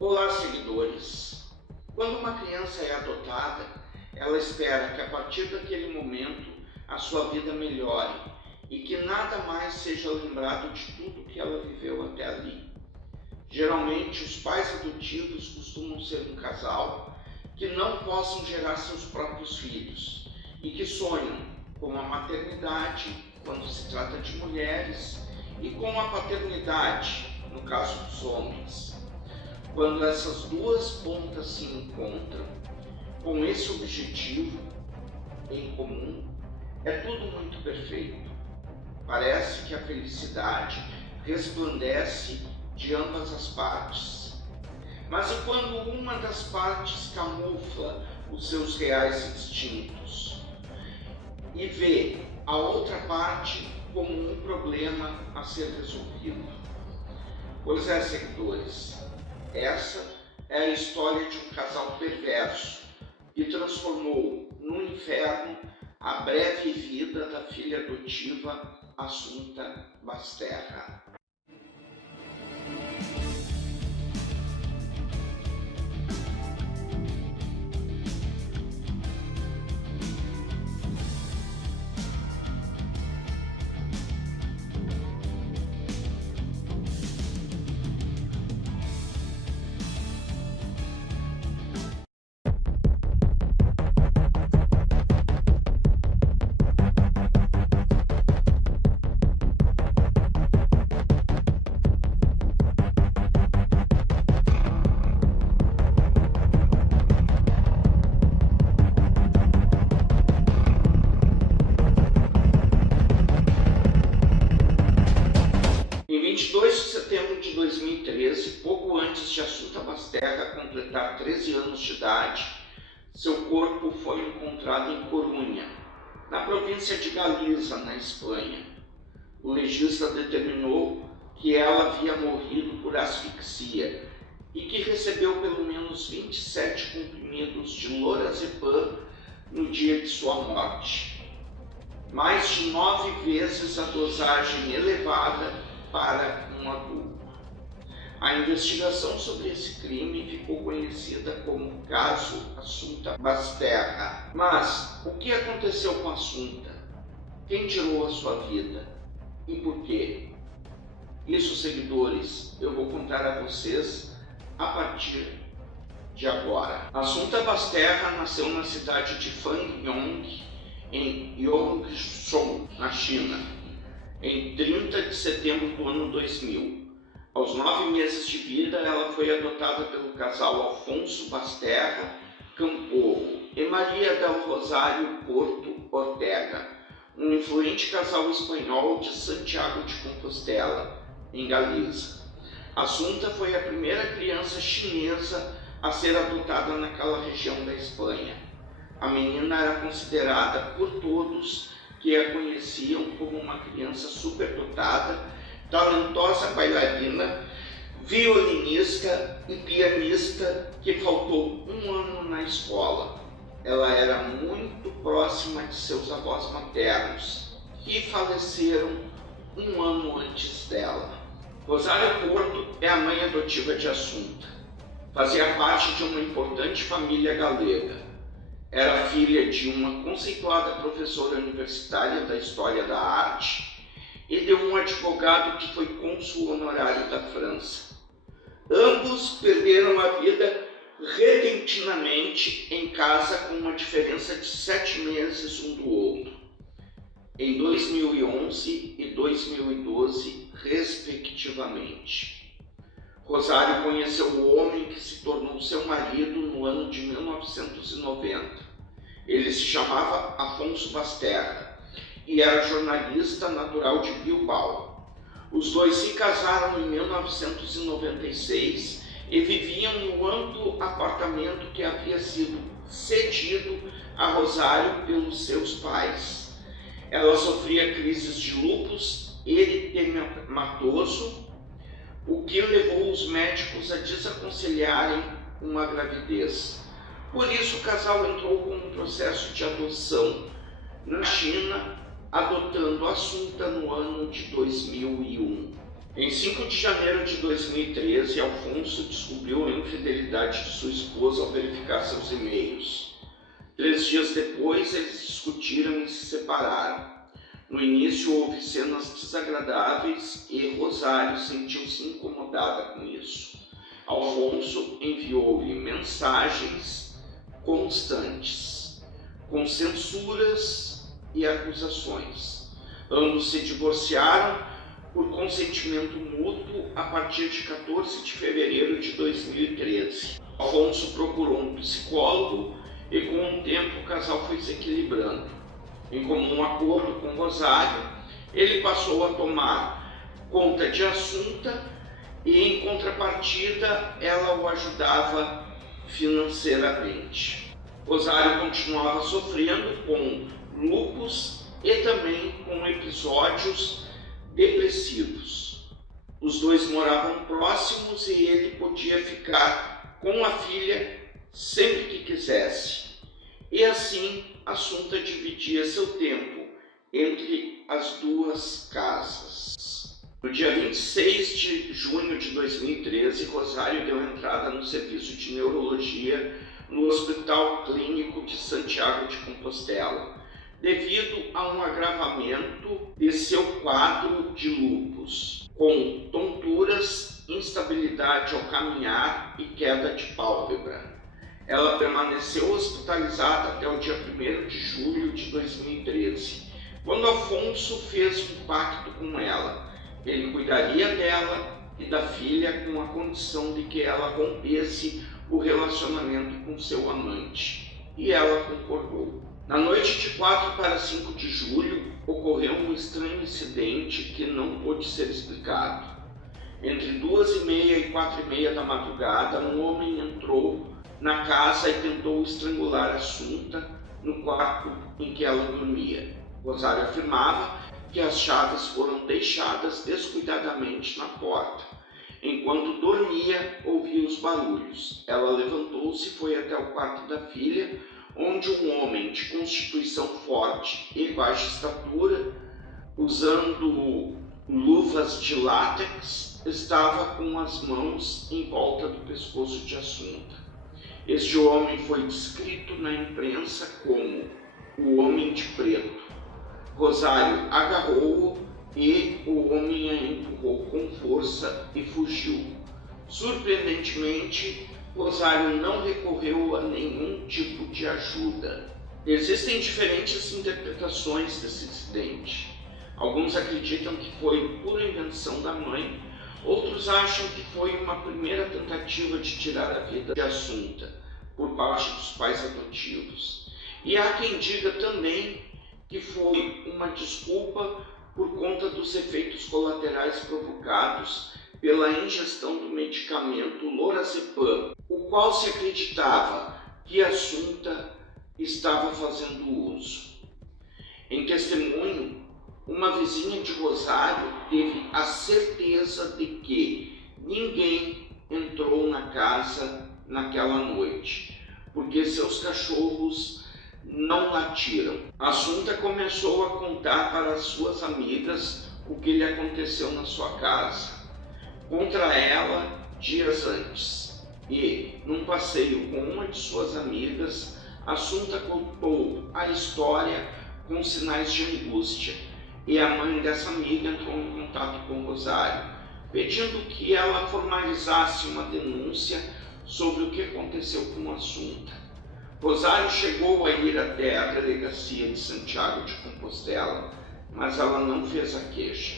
Olá, seguidores! Quando uma criança é adotada, ela espera que a partir daquele momento a sua vida melhore e que nada mais seja lembrado de tudo que ela viveu até ali. Geralmente, os pais adotivos costumam ser um casal que não possam gerar seus próprios filhos e que sonham com a maternidade quando se trata de mulheres e com a paternidade no caso dos homens. Quando essas duas pontas se encontram com esse objetivo em comum, é tudo muito perfeito. Parece que a felicidade resplandece de ambas as partes. Mas e quando uma das partes camufla os seus reais instintos e vê a outra parte como um problema a ser resolvido? Pois é, seguidores, essa é a história de um casal perverso que transformou no inferno a breve vida da filha adotiva Assunta Basterra. Em 22 de setembro de 2013, pouco antes de Assunta Basterra completar 13 anos de idade, seu corpo foi encontrado em Corunha, na província de Galiza, na Espanha. O legista determinou que ela havia morrido por asfixia e que recebeu pelo menos 27 comprimidos de lorazepam no dia de sua morte. Mais de 9 vezes a dosagem elevada para um adulto. A investigação sobre esse crime ficou conhecida como Caso Assunta Basterra. Mas o que aconteceu com Assunta? Quem tirou a sua vida? E por quê? Isso, seguidores, eu vou contar a vocês a partir de agora. Assunta Basterra nasceu na cidade de Fangyong, em Yongzhou, na China, em 30 de setembro do ano 2000. Aos 9 meses de vida, ela foi adotada pelo casal Afonso Basterra Camporro e Maria del Rosário Porto Ortega, um influente casal espanhol de Santiago de Compostela, em Galiza. Assunta foi a primeira criança chinesa a ser adotada naquela região da Espanha. A menina era considerada por todos que a conheciam como uma criança superdotada, talentosa bailarina, violinista e pianista que faltou um ano na escola. Ela era muito próxima de seus avós maternos, que faleceram um ano antes dela. Rosário Porto é a mãe adotiva de Assunta. Fazia parte de uma importante família galega. Era filha de uma conceituada professora universitária da História da Arte e de um advogado que foi cônsul honorário da França. Ambos perderam a vida repentinamente em casa com uma diferença de 7 meses um do outro, em 2011 e 2012, respectivamente. Rosário conheceu o homem que se tornou seu marido no ano de 1990. Ele se chamava Afonso Basterra e era jornalista natural de Bilbao. Os dois se casaram em 1996 e viviam no amplo apartamento que havia sido cedido a Rosário pelos seus pais. Ela sofria crises de lúpus eritematoso, o que levou os médicos a desaconselharem uma gravidez. Por isso, o casal entrou com um processo de adoção na China, adotando Assunta no ano de 2001. Em 5 de janeiro de 2013, Alfonso descobriu a infidelidade de sua esposa ao verificar seus e-mails. 3 dias depois, eles discutiram e se separaram. No início houve cenas desagradáveis e Rosário sentiu-se incomodada com isso. Alfonso enviou-lhe mensagens constantes, com censuras e acusações. Ambos se divorciaram por consentimento mútuo a partir de 14 de fevereiro de 2013. Alfonso procurou um psicólogo e com o tempo o casal foi se equilibrando. Em comum acordo com Rosário, ele passou a tomar conta de Assunta e, em contrapartida, ela o ajudava financeiramente. Rosário continuava sofrendo com lupus e também com episódios depressivos. Os dois moravam próximos e ele podia ficar com a filha sempre que quisesse. E assim, Assunta dividia seu tempo entre as duas casas. No dia 26 de junho de 2013, Rosário deu entrada no serviço de neurologia no Hospital Clínico de Santiago de Compostela, devido a um agravamento de seu quadro de lupus, com tonturas, instabilidade ao caminhar e queda de pálpebra. Ela permaneceu hospitalizada até o dia 1º de julho de 2013, quando Alfonso fez um pacto com ela. Ele cuidaria dela e da filha com a condição de que ela rompesse o relacionamento com seu amante, e ela concordou. Na noite de 4 para 5 de julho, ocorreu um estranho incidente que não pôde ser explicado. Entre 2h30 e 4h30 da madrugada, um homem entrou na casa e tentou estrangular Assunta no quarto em que ela dormia. Rosário afirmava que as chaves foram deixadas descuidadamente na porta. Enquanto dormia, ouvia os barulhos. Ela levantou-se e foi até o quarto da filha, onde um homem de constituição forte e baixa estatura, usando luvas de látex, estava com as mãos em volta do pescoço de Assunta. Este homem foi descrito na imprensa como o Homem de Preto. Rosário agarrou-o e o homem a empurrou com força e fugiu. Surpreendentemente, Rosário não recorreu a nenhum tipo de ajuda. Existem diferentes interpretações desse incidente. Alguns acreditam que foi pura invenção da mãe, outros acham que foi uma primeira tentativa de tirar a vida de Assunta por parte dos pais adotivos. E há quem diga também que foi uma desculpa por conta dos efeitos colaterais provocados pela ingestão do medicamento lorazepam, o qual se acreditava que Assunta estava fazendo uso. Em testemunho, uma vizinha de Rosário teve a certeza de que ninguém entrou na casa naquela noite, porque seus cachorros não latiram. Assunta começou a contar para as suas amigas o que lhe aconteceu na sua casa, contra ela dias antes. E, num passeio com uma de suas amigas, Assunta contou a história com sinais de angústia, e a mãe dessa amiga entrou em contato com Rosário, pedindo que ela formalizasse uma denúncia sobre o que aconteceu com Assunta. Rosário chegou a ir até a delegacia de Santiago de Compostela, mas ela não fez a queixa.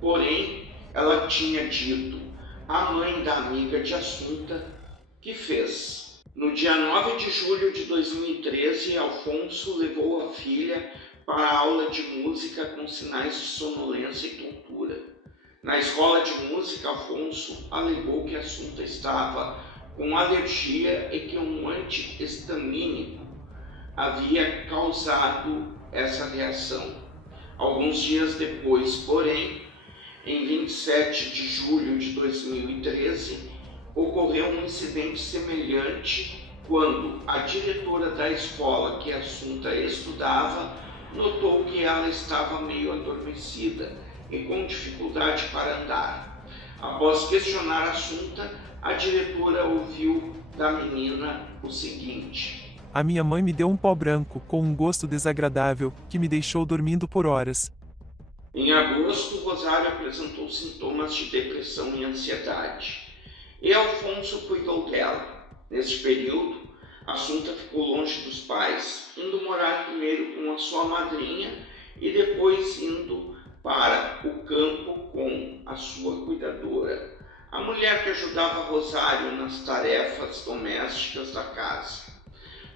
Porém, ela tinha dito à mãe da amiga de Assunta que fez. No dia 9 de julho de 2013, Alfonso levou a filha para a aula de música com sinais de sonolência e tontura. Na escola de música, Alfonso alegou que Assunta estava com alergia e que um antihistamínico havia causado essa reação. Alguns dias depois, porém, em 27 de julho de 2013, ocorreu um incidente semelhante quando a diretora da escola que Assunta estudava notou que ela estava meio adormecida e com dificuldade para andar. Após questionar Assunta, a diretora ouviu da menina o seguinte: A minha mãe me deu um pó branco, com um gosto desagradável, que me deixou dormindo por horas. Em agosto, Rosário apresentou sintomas de depressão e ansiedade, e Alfonso cuidou dela. Neste período, Assunta ficou longe dos pais, indo morar primeiro com a sua madrinha e depois indo para o campo com a sua cuidadora, a mulher que ajudava Rosário nas tarefas domésticas da casa.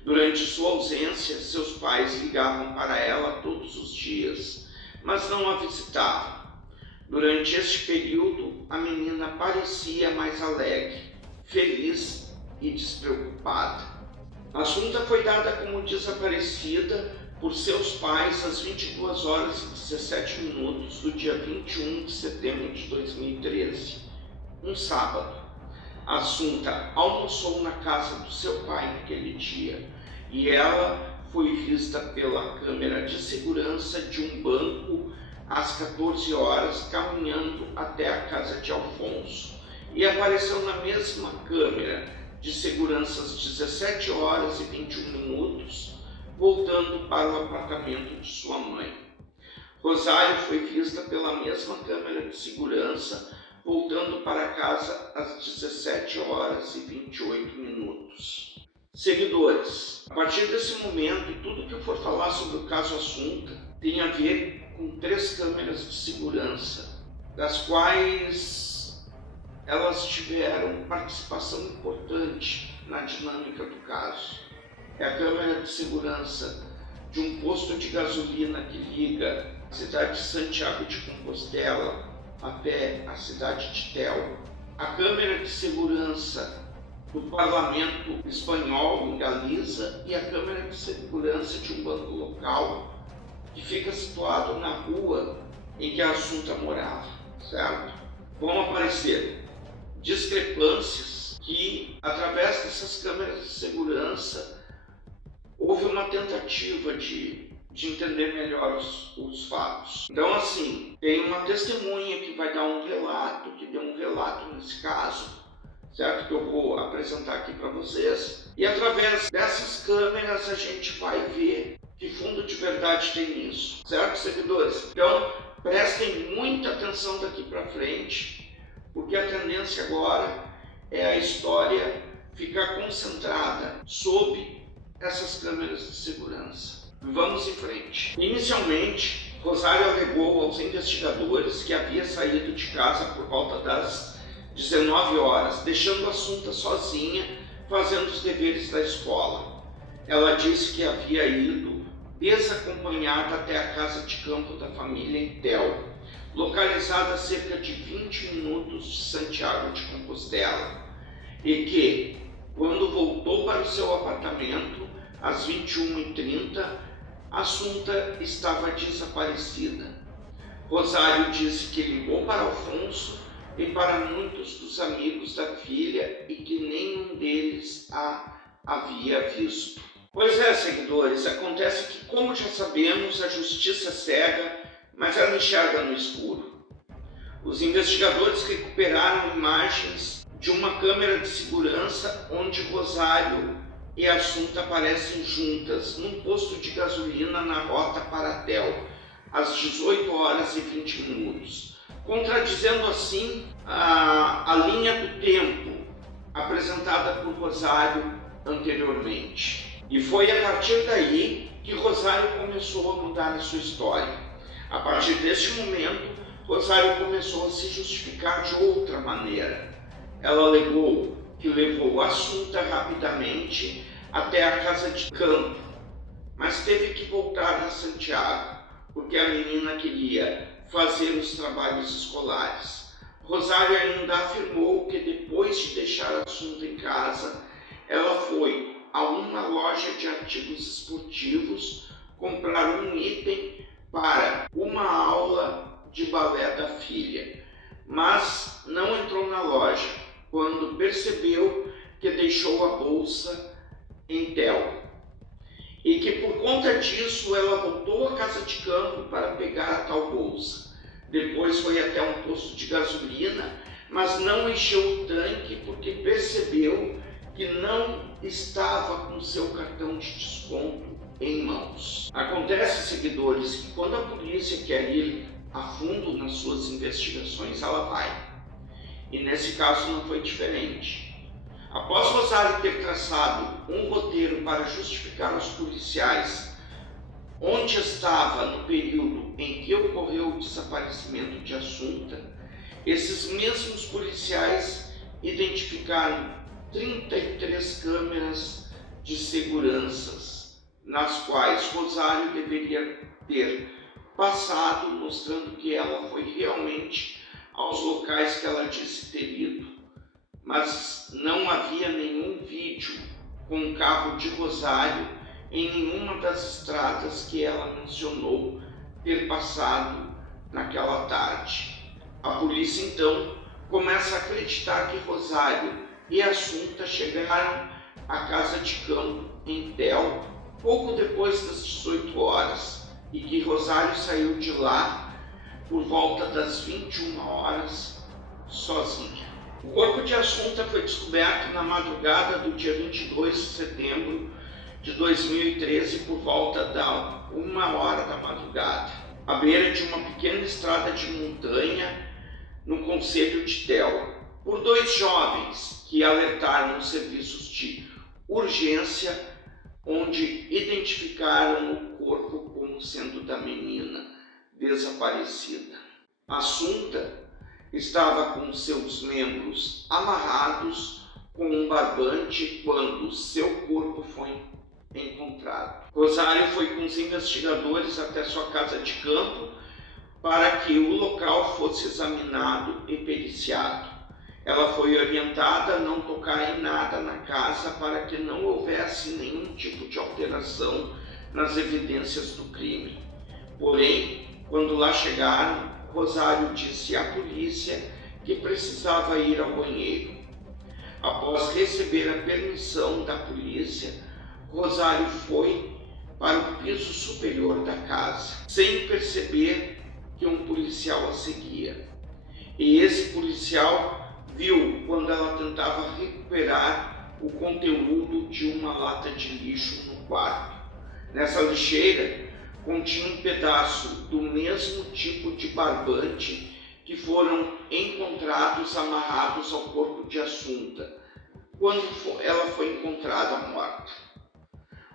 Durante sua ausência, seus pais ligavam para ela todos os dias, mas não a visitavam. Durante este período, a menina parecia mais alegre, feliz e despreocupada. Assunta foi dada como desaparecida por seus pais às 22 horas e 17 minutos do dia 21 de setembro de 2013, um sábado. Assunta almoçou na casa do seu pai naquele dia e ela foi vista pela câmera de segurança de um banco às 14 horas caminhando até a casa de Alfonso e apareceu na mesma câmera de segurança às 17 horas e 21 minutos, voltando para o apartamento de sua mãe. Rosário foi vista pela mesma câmera de segurança, voltando para casa às 17 horas e 28 minutos. Seguidores, a partir desse momento, tudo que eu for falar sobre o caso Assunta tem a ver com 3 câmeras de segurança, das quais elas tiveram participação importante na dinâmica do caso. É a câmera de segurança de um posto de gasolina que liga a cidade de Santiago de Compostela até a cidade de Tel. A câmera de segurança do Parlamento Espanhol em Galiza e a câmera de segurança de um banco local que fica situado na rua em que a Assunta morava, certo? Vão aparecer discrepâncias que, através dessas câmeras de segurança, houve uma tentativa de entender melhor os fatos. Então, assim, tem uma testemunha que vai dar um relato, que deu um relato nesse caso, certo? Que eu vou apresentar aqui para vocês. E através dessas câmeras a gente vai ver que fundo de verdade tem nisso, certo, seguidores? Então, prestem muita atenção daqui para frente, porque a tendência agora é a história ficar concentrada sob essas câmeras de segurança. Vamos em frente. Inicialmente, Rosário alegou aos investigadores que havia saído de casa por volta das 19 horas, deixando Assunta sozinha fazendo os deveres da escola. Ela disse que havia ido desacompanhada até a casa de campo da família em Tel, localizada a cerca de 20 minutos de Santiago de Compostela, e que, quando voltou para o seu apartamento, às 21h30, Assunta estava desaparecida. Rosário disse que ligou para Alfonso e para muitos dos amigos da filha e que nenhum deles a havia visto. Pois é, seguidores, acontece que, como já sabemos, a justiça é cega, mas ela enxerga no escuro. Os investigadores recuperaram imagens de uma câmera de segurança onde Rosário e Assunta aparecem juntas num posto de gasolina na rota para Tel, às 18 horas e 20 minutos, contradizendo assim a linha do tempo apresentada por Rosário anteriormente. E foi a partir daí que Rosário começou a mudar a sua história. A partir deste momento, Rosário começou a se justificar de outra maneira. Ela alegou que levou Assunta rapidamente até a casa de campo, mas teve que voltar a Santiago, porque a menina queria fazer os trabalhos escolares. Rosário ainda afirmou que depois de deixar Assunta em casa, ela foi a uma loja de artigos esportivos comprar um item para uma aula de balé da filha, mas não entrou na loja quando percebeu que deixou a bolsa em Tel e que por conta disso ela voltou à casa de campo para pegar a tal bolsa. Depois foi até um posto de gasolina, mas não encheu o tanque porque percebeu que não estava com seu cartão de desconto em mãos. Acontece, seguidores, que quando a polícia quer ir a fundo nas suas investigações, ela vai. E nesse caso não foi diferente. Após Rosário ter traçado um roteiro para justificar aos policiais onde estava no período em que ocorreu o desaparecimento de Assunta, esses mesmos policiais identificaram 33 câmeras de segurança, nas quais Rosário deveria ter passado, mostrando que ela foi realmente aos locais que ela disse ter ido, mas não havia nenhum vídeo com o carro de Rosário em nenhuma das estradas que ela mencionou ter passado naquela tarde. A polícia então começa a acreditar que Rosário e Assunta chegaram à casa de campo em Tel pouco depois das 18 horas e que Rosário saiu de lá por volta das 21 horas sozinha. O corpo de Assunta foi descoberto na madrugada do dia 22 de setembro de 2013 por volta da 1h da madrugada, à beira de uma pequena estrada de montanha no concelho de Tel, por dois jovens que alertaram os serviços de urgência, onde identificaram o corpo como sendo da menina desaparecida. Assunta estava com seus membros amarrados com um barbante quando seu corpo foi encontrado. Rosário foi com os investigadores até sua casa de campo para que o local fosse examinado e periciado. Ela foi orientada a não tocar em nada na casa para que não houvesse nenhum tipo de alteração nas evidências do crime. Porém, quando lá chegaram, Rosário disse à polícia que precisava ir ao banheiro. Após receber a permissão da polícia, Rosário foi para o piso superior da casa, sem perceber que um policial a seguia. E esse policial viu quando ela tentava recuperar o conteúdo de uma lata de lixo no quarto. Nessa lixeira continha um pedaço do mesmo tipo de barbante que foram encontrados amarrados ao corpo de Assunta, quando ela foi encontrada morta.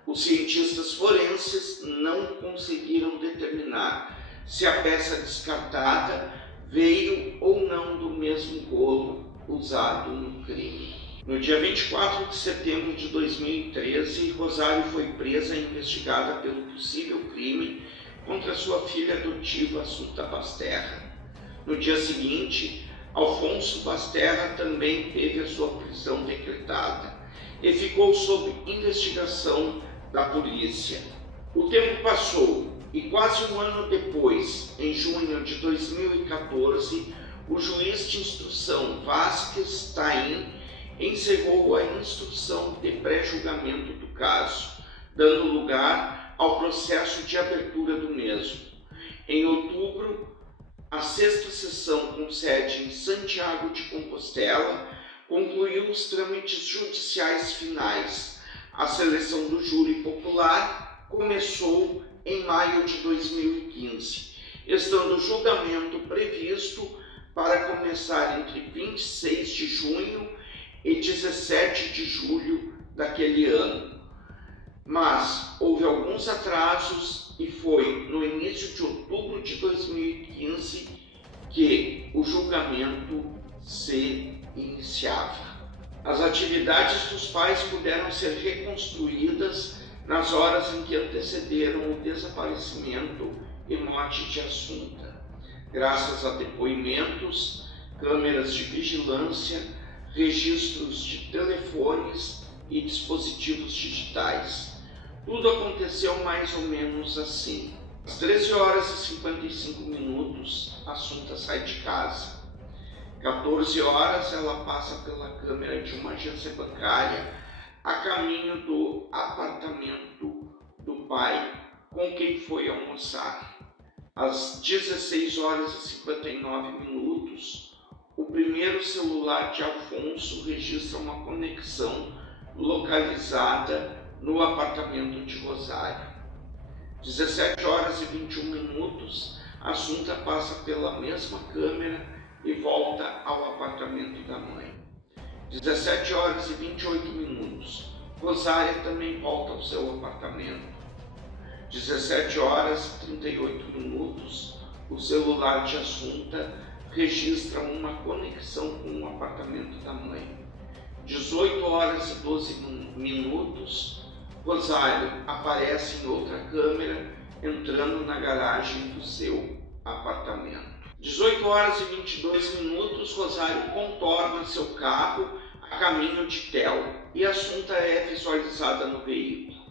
Os cientistas forenses não conseguiram determinar se a peça descartada veio ou não do mesmo rolo usado no crime. No dia 24 de setembro de 2013, Rosário foi presa e investigada pelo possível crime contra sua filha adotiva Assunta Basterra. No dia seguinte, Alfonso Basterra também teve a sua prisão decretada e ficou sob investigação da polícia. O tempo passou e quase um ano depois, em junho de 2014, o juiz de instrução Vasques Taim encerrou a instrução de pré-julgamento do caso, dando lugar ao processo de abertura do mesmo. Em outubro, a sexta sessão com sede em Santiago de Compostela concluiu os trâmites judiciais finais. A seleção do júri popular começou em maio de 2015, estando o julgamento previsto para começar entre 26 de junho e 17 de julho daquele ano. Mas houve alguns atrasos e foi no início de outubro de 2015 que o julgamento se iniciava. As atividades dos pais puderam ser reconstruídas nas horas em que antecederam o desaparecimento e morte de Assunta, graças a depoimentos, câmeras de vigilância, registros de telefones e dispositivos digitais. Tudo aconteceu mais ou menos assim. Às 13 horas e 55 minutos, Assunta sai de casa. 14 horas, ela passa pela câmera de uma agência bancária a caminho do apartamento do pai com quem foi almoçar. Às 16 horas e 59 minutos, o primeiro celular de Afonso registra uma conexão localizada no apartamento de Rosário. 17 horas e 21 minutos, Assunta passa pela mesma câmera e volta ao apartamento da mãe. 17 horas e 28 minutos, Rosária também volta ao seu apartamento. 17 horas e 38 minutos, o celular de Assunta registra uma conexão com o apartamento da mãe. 18 horas e 12 minutos, Rosário aparece em outra câmera, entrando na garagem do seu apartamento. 18 horas e 22 minutos, Rosário contorna seu carro a caminho de Tel e Assunta é visualizada no veículo.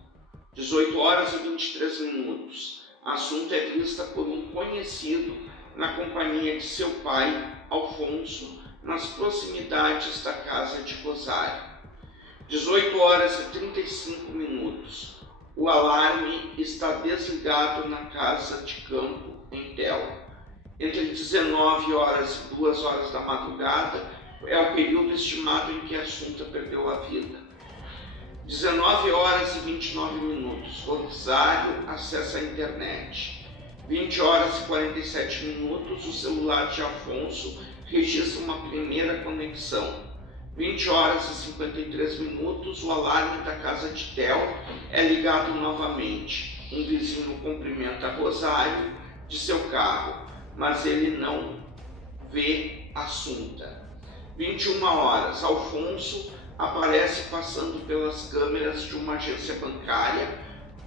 18 horas e 23 minutos, Assunta é vista por um conhecido na companhia de seu pai, Alfonso, nas proximidades da casa de Rosário. 18 horas e 35 minutos, o alarme está desligado na casa de campo em Tel. Entre 19 horas e 2 horas da madrugada é o período estimado em que Assunta perdeu a vida. 19 horas e 29 minutos, Rosário acessa a internet. 20 horas e 47 minutos, o celular de Afonso registra uma primeira conexão. 20 horas e 53 minutos, o alarme da casa de Tel é ligado novamente. Um vizinho cumprimenta Rosário de seu carro, mas ele não vê Assunta. 21 horas, Alfonso aparece passando pelas câmeras de uma agência bancária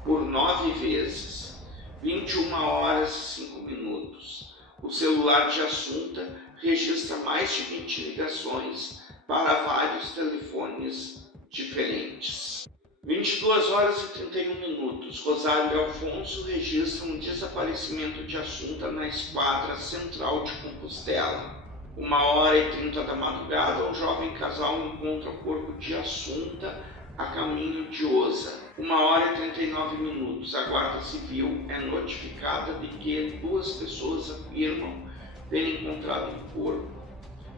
por 9 vezes. 21 horas e 5 minutos. O celular de Assunta registra mais de 20 ligações para vários telefones diferentes. 22 horas e 31 minutos. Rosário e Alfonso registram um desaparecimento de Assunta na esquadra central de Compostela. 1 hora e 30 da madrugada, o jovem casal encontra o corpo de Assunta a caminho de Osa. 1 hora e 39 minutos, a Guarda Civil é notificada de que 2 pessoas afirmam terem encontrado o corpo.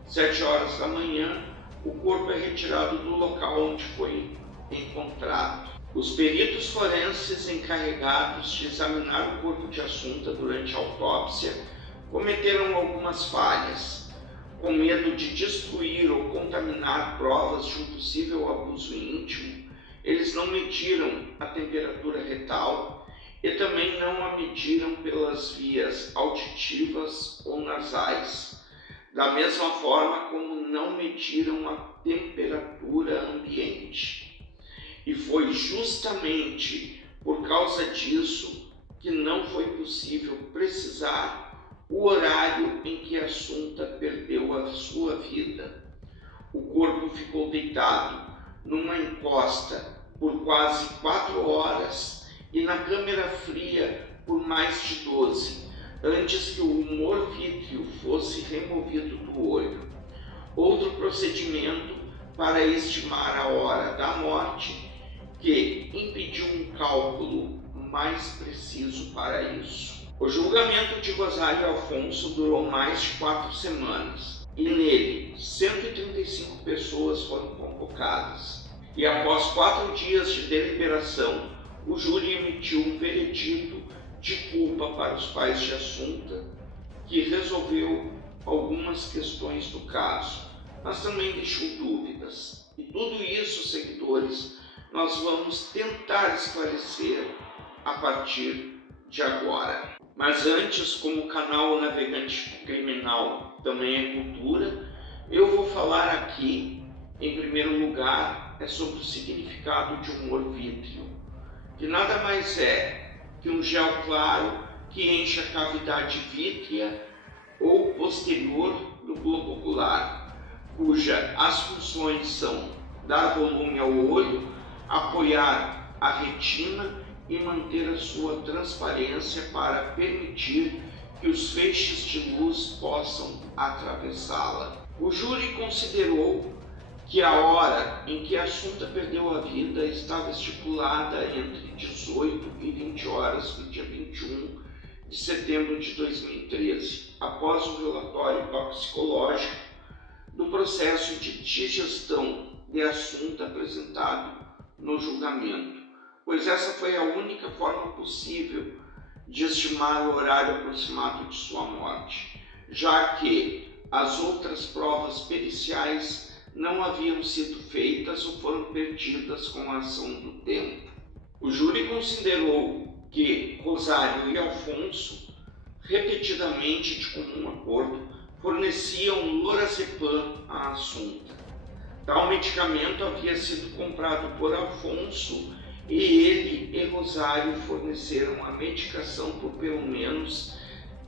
7 horas da manhã, o corpo é retirado do local onde foi encontrado. Os peritos forenses encarregados de examinar o corpo de Assunta durante a autópsia cometeram algumas falhas. Com medo de destruir ou contaminar provas de um possível abuso íntimo, eles não mediram a temperatura retal e também não a mediram pelas vias auditivas ou nasais, da mesma forma como não mediram a temperatura ambiente. E foi justamente por causa disso que não foi possível precisar o horário em que Assunta perdeu a sua vida. O corpo ficou deitado numa encosta por quase 4 horas e na câmara fria por mais de 12, antes que o humor vítreo fosse removido do olho. Outro procedimento para estimar a hora da morte, que impediu um cálculo mais preciso para isso. O julgamento de Rosário e Alfonso durou mais de 4 semanas e nele 135 pessoas foram convocadas. E após 4 dias de deliberação, o júri emitiu um veredito de culpa para os pais de Assunta, que resolveu algumas questões do caso, mas também deixou dúvidas. E tudo isso, seguidores, nós vamos tentar esclarecer a partir de agora. Mas antes, como o canal Navegante Criminal também é cultura, eu vou falar aqui, em primeiro lugar, sobre o significado de humor vítreo, que nada mais é que um gel claro que enche a cavidade vítrea ou posterior do globo ocular, cuja as funções são dar volume ao olho, apoiar a retina e manter a sua transparência para permitir que os feixes de luz possam atravessá-la. O júri considerou que a hora em que Assunta perdeu a vida estava estipulada entre 18 e 20 horas do dia 21 de setembro de 2013, após o relatório toxicológico do processo de digestão de assunto apresentado no julgamento, pois essa foi a única forma possível de estimar o horário aproximado de sua morte, já que as outras provas periciais não haviam sido feitas ou foram perdidas com a ação do tempo. O júri considerou que Rosário e Alfonso, repetidamente de comum acordo, forneciam lorazepam à Assunta. Tal medicamento havia sido comprado por Alfonso e ele e Rosário forneceram a medicação por pelo menos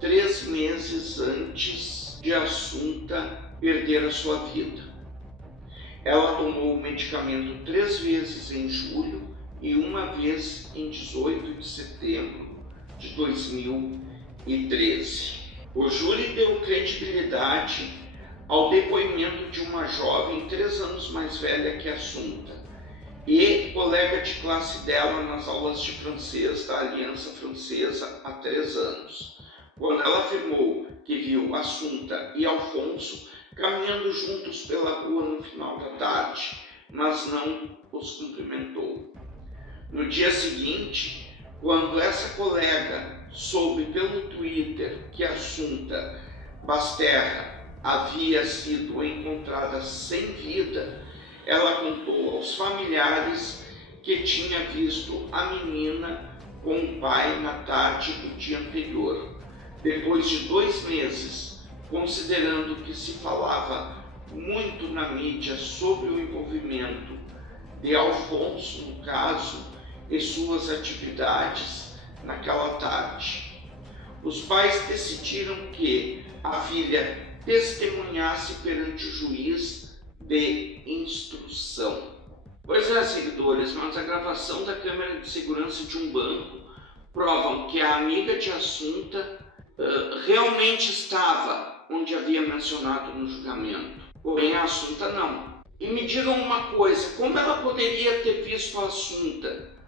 3 meses antes de Assunta perder a sua vida. Ela tomou o medicamento 3 vezes em julho e 1 vez em 18 de setembro de 2013. O júri deu credibilidade ao depoimento de uma jovem 3 anos mais velha que Assunta e colega de classe dela nas aulas de francês da Aliança Francesa há 3 anos, quando ela afirmou que viu Assunta e Alfonso caminhando juntos pela rua no final da tarde, mas não os cumprimentou. No dia seguinte, quando essa colega soube pelo Twitter que Assunta Basterra havia sido encontrada sem vida, ela contou aos familiares que tinha visto a menina com o pai na tarde do dia anterior. Depois de 2 meses, considerando que se falava muito na mídia sobre o envolvimento de Alfonso no caso e suas atividades naquela tarde, os pais decidiram que a filha testemunhasse perante o juiz de instrução. Pois é, seguidores, mas a gravação da câmera de segurança de um banco provam que a amiga de Assunta realmente estava onde havia mencionado no julgamento, porém a Assunta não. E me digam uma coisa, como ela poderia ter visto a Assunta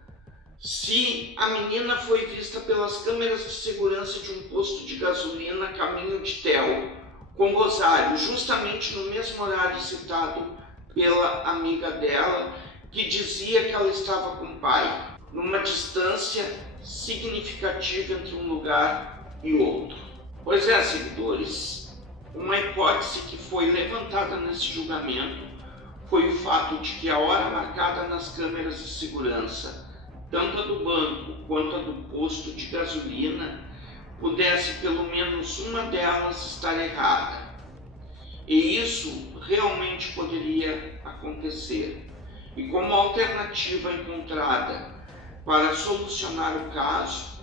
se a menina foi vista pelas câmeras de segurança de um posto de gasolina a caminho de Tel, com Rosário, justamente no mesmo horário citado pela amiga dela, que dizia que ela estava com o pai, numa distância significativa entre um lugar e outro? Pois é, seguidores, uma hipótese que foi levantada nesse julgamento foi o fato de que a hora marcada nas câmeras de segurança, tanto a do banco quanto a do posto de gasolina, pudesse pelo menos uma delas estar errada. E isso realmente poderia acontecer. E como alternativa encontrada para solucionar o caso,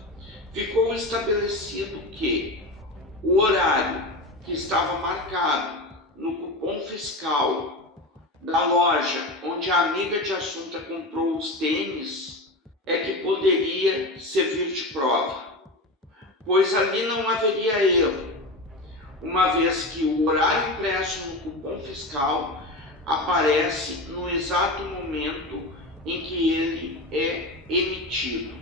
ficou estabelecido que o horário que estava marcado no cupom fiscal da loja onde a amiga de Assunta comprou os tênis é que poderia servir de prova, pois ali não haveria erro, uma vez que o horário impresso no cupom fiscal aparece no exato momento em que ele é emitido.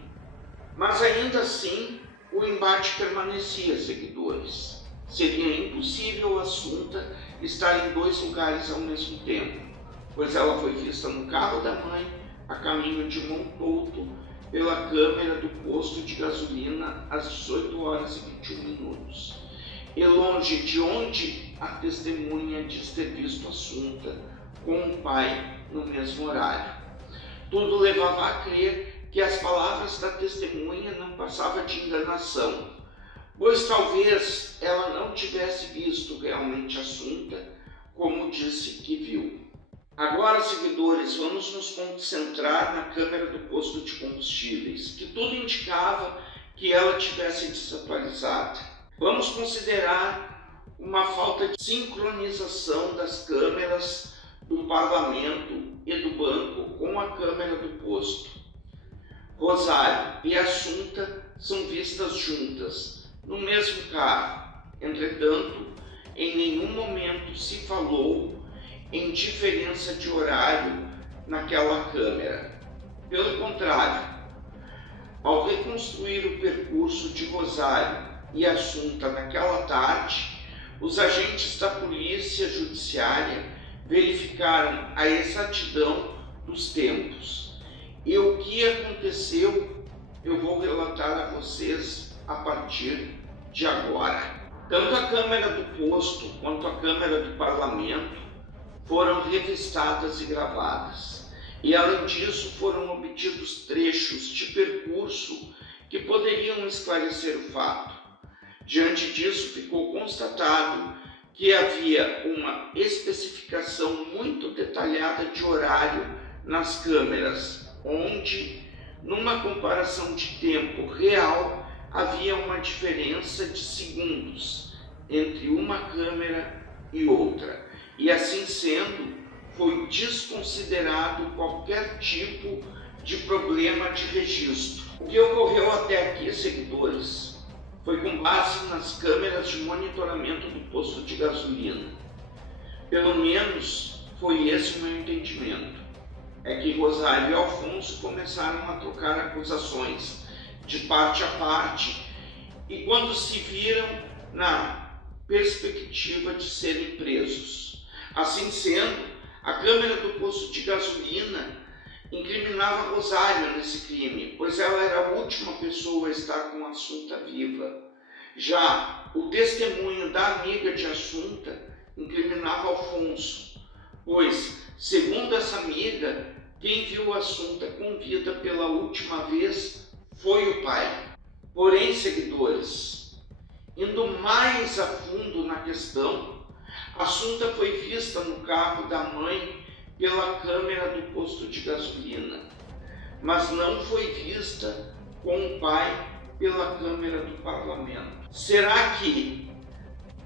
Mas ainda assim, o embate permanecia, seguidores. Seria impossível a Assunta estar em 2 lugares ao mesmo tempo, pois ela foi vista no carro da mãe, a caminho de Montouto, pela câmera do posto de gasolina às 18 horas e 21 minutos. E longe de onde a testemunha diz ter visto Assunta com o pai no mesmo horário. Tudo levava a crer que as palavras da testemunha não passavam de enganação, pois talvez ela não tivesse visto realmente Assunta como disse que viu. Agora, seguidores, vamos nos concentrar na câmera do posto de combustíveis, que tudo indicava que ela tivesse desatualizada. Vamos considerar uma falta de sincronização das câmeras do parlamento e do banco com a câmera do posto. Rosário e Assunta são vistas juntas, no mesmo carro. Entretanto, em nenhum momento se falou em diferença de horário naquela câmera. Pelo contrário, Ao reconstruir o percurso de Rosário e Assunta naquela tarde, os agentes da Polícia Judiciária verificaram a exatidão dos tempos. E o que aconteceu, eu vou relatar a vocês a partir de agora. Tanto a Câmara do Posto quanto a Câmara do Parlamento foram revistadas e gravadas. E além disso foram obtidos trechos de percurso que poderiam esclarecer o fato. Diante disso ficou constatado que havia uma especificação muito detalhada de horário nas câmeras, onde, numa comparação de tempo real, havia uma diferença de segundos entre uma câmera e outra. E assim sendo, foi desconsiderado qualquer tipo de problema de registro. O que ocorreu até aqui, seguidores, foi com base nas câmeras de monitoramento do posto de gasolina. Pelo menos foi esse o meu entendimento. É que Rosário e Alfonso começaram a trocar acusações de parte a parte e quando se viram na perspectiva de serem presos. Assim sendo, a Câmara do Posto de Gasolina incriminava Rosário nesse crime, pois ela era a última pessoa a estar com Assunta viva. Já o testemunho da amiga de Assunta incriminava Alfonso, pois, segundo essa amiga, quem viu Assunta com vida pela última vez foi o pai. Porém, seguidores, indo mais a fundo na questão, Assunta foi vista no carro da mãe pela câmera do posto de gasolina, mas não foi vista com o pai pela câmera do parlamento. Será que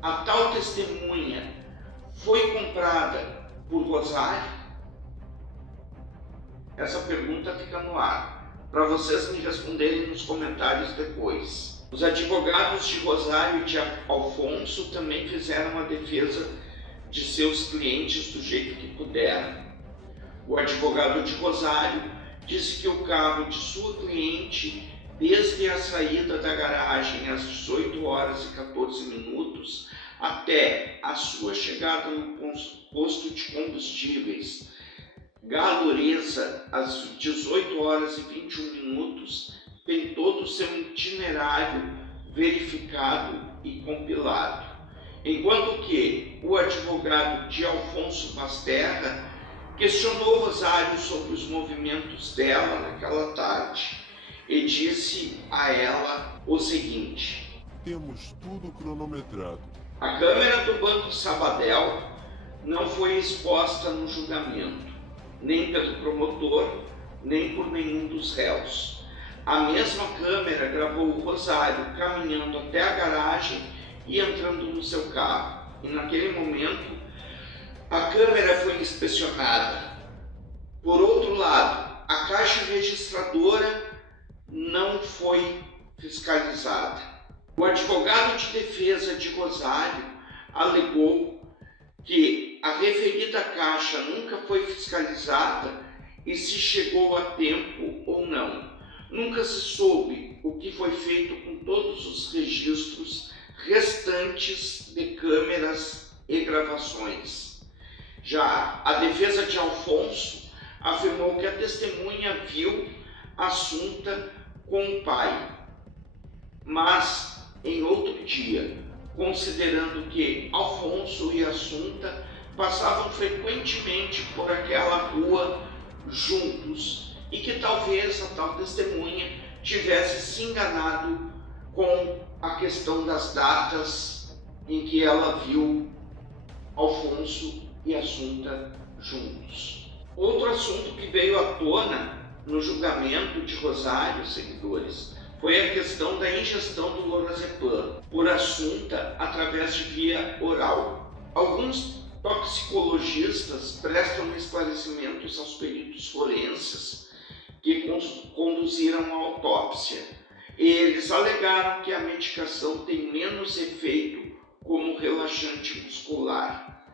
a tal testemunha foi comprada por Rosário? Essa pergunta fica no ar, para vocês me responderem nos comentários depois. Os advogados de Rosário e de Alfonso também fizeram a defesa de seus clientes do jeito que puderam. O advogado de Rosário disse que o carro de sua cliente, desde a saída da garagem às 18 horas e 14 minutos até a sua chegada no posto de combustíveis Galureza, às 18 horas e 21 minutos, tem todo o seu itinerário verificado e compilado. Enquanto que o advogado de Alfonso Basterra questionou Rosário sobre os movimentos dela naquela tarde e disse a ela o seguinte: temos tudo cronometrado. A câmera do Banco Sabadell não foi exposta no julgamento, nem pelo promotor, nem por nenhum dos réus. A mesma câmera gravou o Rosário caminhando até a garagem e entrando no seu carro. E naquele momento, a câmera foi inspecionada. Por outro lado, a caixa registradora não foi fiscalizada. O advogado de defesa de Rosário alegou que a referida caixa nunca foi fiscalizada e se chegou a tempo ou não. Nunca se soube o que foi feito com todos os registros restantes de câmeras e gravações. Já a defesa de Alfonso afirmou que a testemunha viu Assunta com o pai, mas em outro dia, considerando que Alfonso e Assunta passavam frequentemente por aquela rua juntos e que talvez a tal testemunha tivesse se enganado com a questão das datas em que ela viu Alfonso e Assunta juntos. Outro assunto que veio à tona no julgamento de Rosário, seguidores, foi a questão da ingestão do lorazepam por Assunta através de via oral. Alguns toxicologistas prestam esclarecimentos aos peritos forenses que conduziram a autópsia. Eles alegaram que a medicação tem menos efeito como relaxante muscular.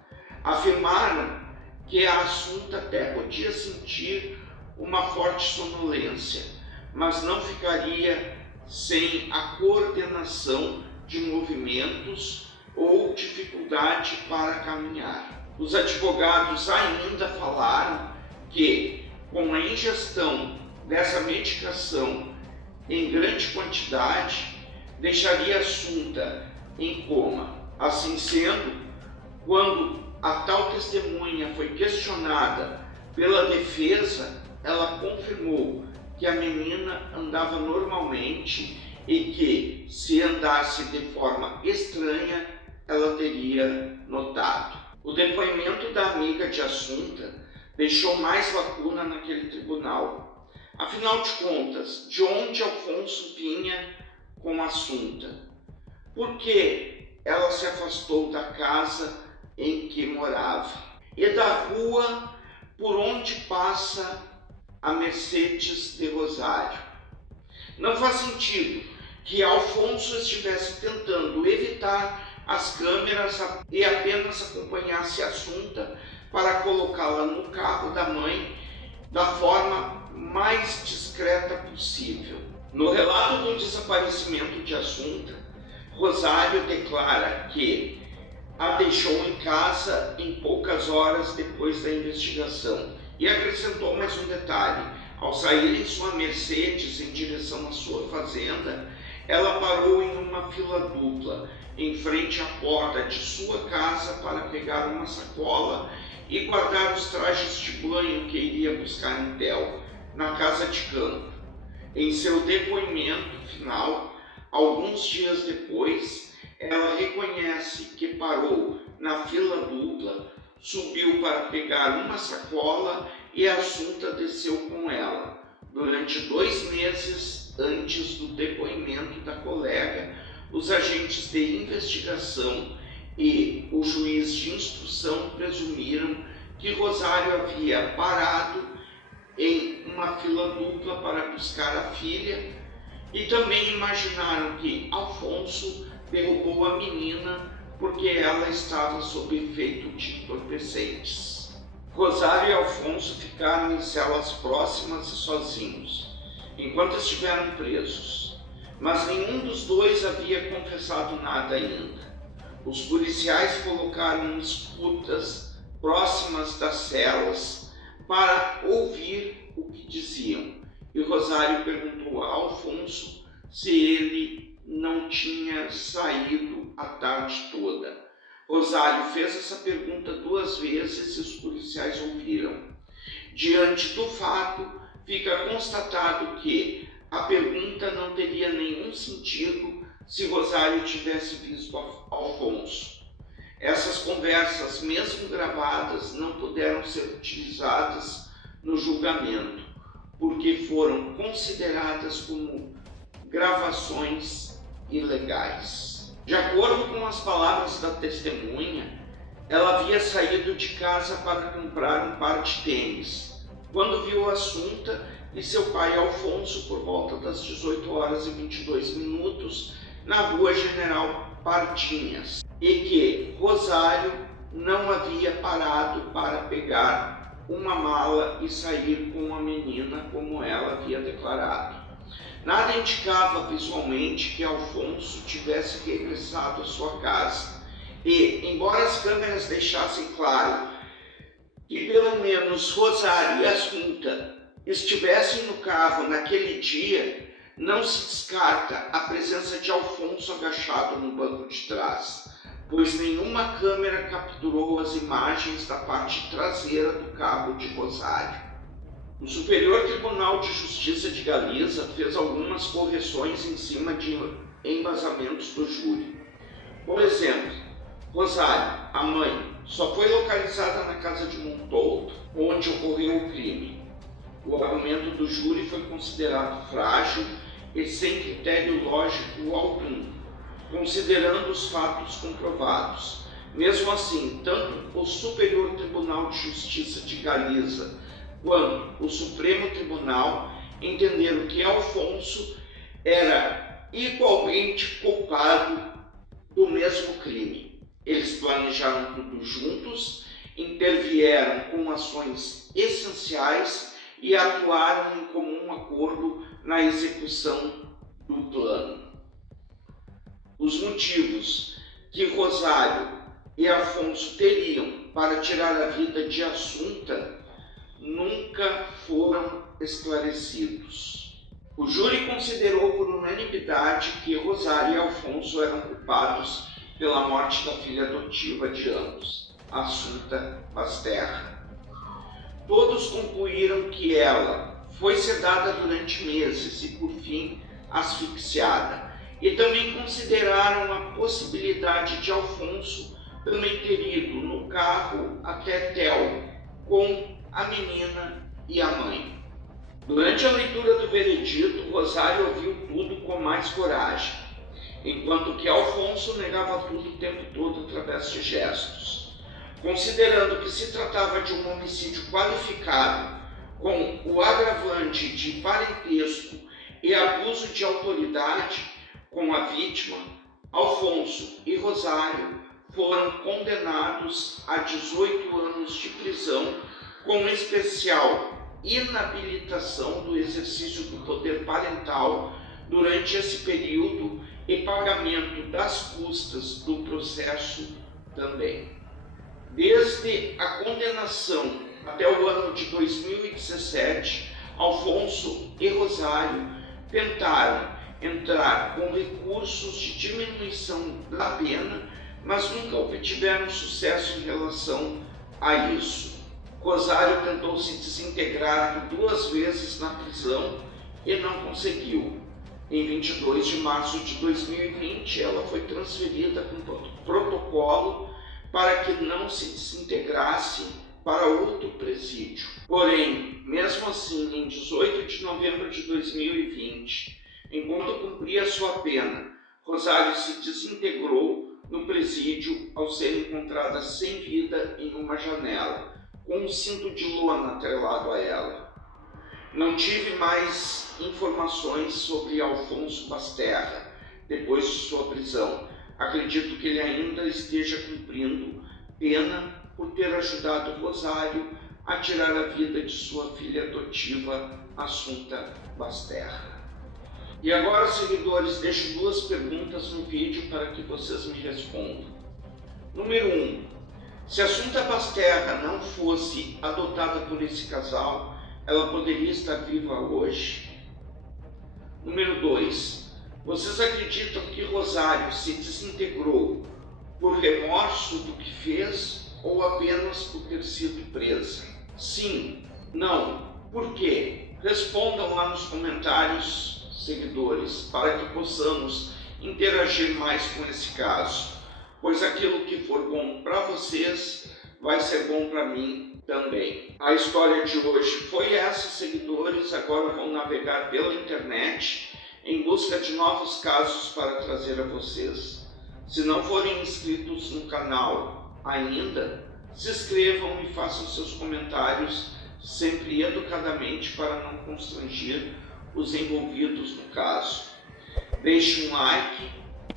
Afirmaram que a Assunta até podia sentir uma forte sonolência, mas não ficaria sem a coordenação de movimentos ou dificuldade para caminhar. Os advogados ainda falaram que, com a ingestão dessa medicação em grande quantidade, deixaria a Assunta em coma. Assim sendo, quando a tal testemunha foi questionada pela defesa, ela confirmou que a menina andava normalmente e que, se andasse de forma estranha, ela teria notado. O depoimento da amiga de Assunta deixou mais lacuna naquele tribunal. Afinal de contas, de onde Alfonso vinha com Assunta? Por que ela se afastou da casa em que morava e da rua por onde passa a Mercedes de Rosário? Não faz sentido que Alfonso estivesse tentando evitar as câmeras e apenas acompanhasse a Assunta para colocá-la no carro da mãe da forma mais discreta possível. No relato do desaparecimento de Assunta, Rosário declara que a deixou em casa em poucas horas depois da investigação e acrescentou mais um detalhe: ao sair em sua Mercedes em direção à sua fazenda, ela parou em uma fila dupla em frente à porta de sua casa para pegar uma sacola e guardar os trajes de banho que iria buscar em Tel, na casa de campo. Em seu depoimento final, alguns dias depois, ela reconhece que parou na fila dupla, subiu para pegar uma sacola e a Assunta desceu com ela. Durante 2 meses antes do depoimento da colega, os agentes de investigação e o juiz de instrução presumiram que Rosário havia parado em uma fila dupla para buscar a filha e também imaginaram que Alfonso derrubou a menina porque ela estava sob efeito de entorpecentes. Rosário e Alfonso ficaram em celas próximas e sozinhos, enquanto estiveram presos, mas nenhum dos dois havia confessado nada ainda. Os policiais colocaram escutas próximas das celas para ouvir o que diziam, e Rosário perguntou a Alfonso se ele não tinha saído a tarde toda. Rosário fez essa pergunta 2 vezes e os policiais ouviram. Diante do fato, fica constatado que a pergunta não teria nenhum sentido se Rosário tivesse visto Alfonso. Essas conversas, mesmo gravadas, não puderam ser utilizadas no julgamento, porque foram consideradas como gravações ilegais. De acordo com as palavras da testemunha, ela havia saído de casa para comprar um par de tênis, quando viu Assunta e seu pai Alfonso por volta das 18h22 na rua General Pardinhas, e que Rosário não havia parado para pegar uma mala e sair com a menina como ela havia declarado. Nada indicava visualmente que Alfonso tivesse regressado à sua casa e, embora as câmeras deixassem claro que pelo menos Rosário e Assunta estivessem no carro naquele dia, não se descarta a presença de Alfonso agachado no banco de trás, pois nenhuma câmera capturou as imagens da parte traseira do carro de Rosário. O Superior Tribunal de Justiça de Galiza fez algumas correções em cima de embasamentos do júri. Por exemplo, Rosário, a mãe, só foi localizada na casa de Montoto, onde ocorreu o crime. O argumento do júri foi considerado frágil e sem critério lógico algum, considerando os fatos comprovados. Mesmo assim, tanto o Superior Tribunal de Justiça de Galiza quanto o Supremo Tribunal entenderam que Alfonso era igualmente culpado do mesmo crime. Eles planejaram tudo juntos, intervieram com ações essenciais e atuaram em comum acordo na execução do plano. Os motivos que Rosário e Afonso teriam para tirar a vida de Assunta nunca foram esclarecidos. O júri considerou por unanimidade que Rosário e Afonso eram culpados pela morte da filha adotiva de ambos, Assunta Basterra. Todos concluíram que ela foi sedada durante meses e, por fim, asfixiada, e também consideraram a possibilidade de Afonso também ter ido no carro até Tel com a menina e a mãe. Durante a leitura do veredito, Rosário ouviu tudo com mais coragem, enquanto que Afonso negava tudo o tempo todo através de gestos. Considerando que se tratava de um homicídio qualificado, com o agravante de parentesco e abuso de autoridade com a vítima, Afonso e Rosário foram condenados a 18 anos de prisão, com especial inabilitação do exercício do poder parental durante esse período e pagamento das custas do processo também. Desde a condenação até o ano de 2017, Afonso e Rosário tentaram entrar com recursos de diminuição da pena, mas nunca obtiveram sucesso em relação a isso. Rosário tentou se desintegrar por 2 vezes na prisão e não conseguiu. Em 22 de março de 2020, ela foi transferida com protocolo para que não se desintegrasse para outro presídio. Porém, mesmo assim, em 18 de novembro de 2020, enquanto cumpria sua pena, Rosário se desintegrou no presídio ao ser encontrada sem vida em uma janela, com um cinto de lona atrelado a ela. Não tive mais informações sobre Afonso Basterra depois de sua prisão. Acredito que ele ainda esteja cumprindo pena por ter ajudado Rosário a tirar a vida de sua filha adotiva, Assunta Basterra. E agora, seguidores, deixo 2 perguntas no vídeo para que vocês me respondam. Número 1. Se Assunta Basterra não fosse adotada por esse casal, ela poderia estar viva hoje? Número 2. Vocês acreditam que Rosário se desintegrou por remorso do que fez ou apenas por ter sido presa? Sim, não. Por quê? Respondam lá nos comentários, seguidores, para que possamos interagir mais com esse caso, pois aquilo que for bom para vocês vai ser bom para mim também. A história de hoje foi essa, seguidores. Agora vão navegar pela internet em busca de novos casos para trazer a vocês. Se não forem inscritos no canal ainda, se inscrevam e façam seus comentários sempre educadamente para não constranger os envolvidos no caso. Deixem um like,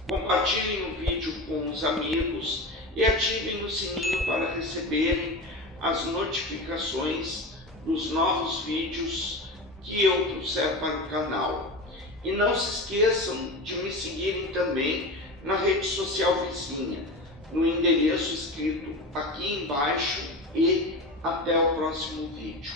compartilhem o vídeo com os amigos e ativem o sininho para receberem as notificações dos novos vídeos que eu trouxer para o canal. E não se esqueçam de me seguirem também na rede social vizinha, no endereço escrito aqui embaixo, e até o próximo vídeo.